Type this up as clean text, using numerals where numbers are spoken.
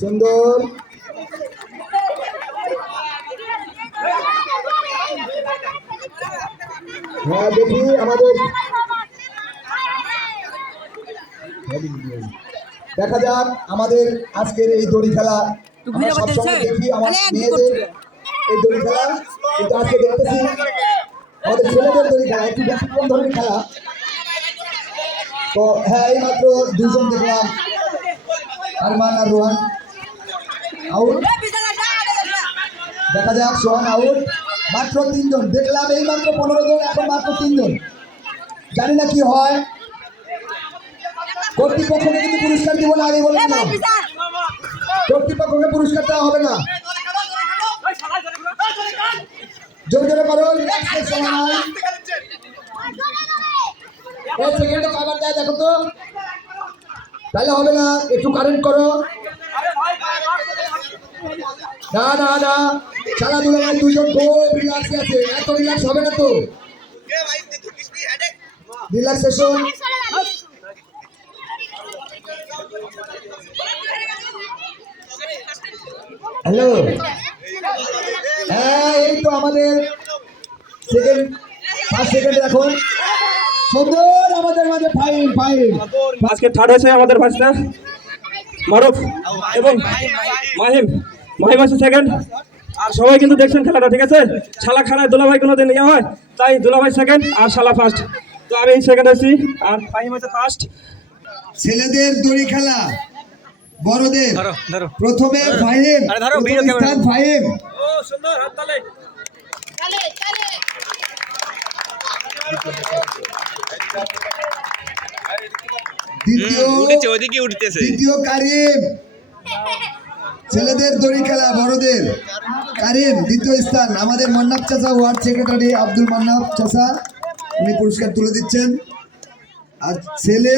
সুন্দর। হ্যাঁ দেখি আমাদের দেখা যাক আমাদের আজকের এই দড়ি খেলা। আমরা সবসময় দেখি আমার মেয়েদের এই দড়ি খেলা, কিন্তু আজকে দেখতেছি আমাদের ছেলেদের দড়ি খেলা, একটু ব্যতিক্রম ধরনের খেলা। তো হ্যাঁ এই মাত্র দুজন দেখলাম, আরমান আর রোহান আউট। দেখা যাক সোহান আউট। মাত্র 3 জন দেখলাম, এই মাত্র 15 জন, এখন মাত্র 3 জন। জানি না কি হয়, কর্তৃপক্ষকে কিন্তু পুরস্কার দিব না, আগে বলে দিলাম কর্তৃপক্ষকে পুরস্কার দেওয়া হবে না। জোর জোরে করুন, সেকেন্ডে কয়বার দেয় দেখো তো, তাহলে হবে না, একটু কারেন্ট করো। না না না, খেলাধুলা ভাই 2 জন খুব রিল্যাক্সে আছে, এত রিল্যাক্স হবে না তো, রিল্যাক্সেশন। হ্যালো, হ্যাঁ এই তো আমাদের সেকেন্ড, 5 সেকেন্ড এখন। সুন্দর আমাদের মাঝে ফাইন ফাইন। আজকে থার্ড হয়েছে আমাদের ভাইসটা মারুফ এবং মাহিম। মাহিম আছে সেকেন্ড। আর সবাই কিন্তু দেখছেন খেলাটা, ঠিক আছে? শালা খানায় দুলাভাই কোনোদিন ইয়ে হয়, তাই দুলাভাই সেকেন্ড আর শালা ফার্স্ট। তো আমি সেকেন্ড আছি আর ফাহিম আছে ফার্স্ট। ছেলেদের দড়ি খেলা, বড়দের প্রথমে ফাহিম, ফাহিম। ও সুন্দর, হাততালি। দ্বিতীয় কারিম। ছেলেদের দড়ি খেলা, বড়দের কারিম দ্বিতীয় স্থান। আমাদের মান্নাব চাচা, ওয়ার্ড সেক্রেটারি আব্দুল মান্নাব চাচা, উনি পুরস্কার তুলে দিচ্ছেন। আর ছেলে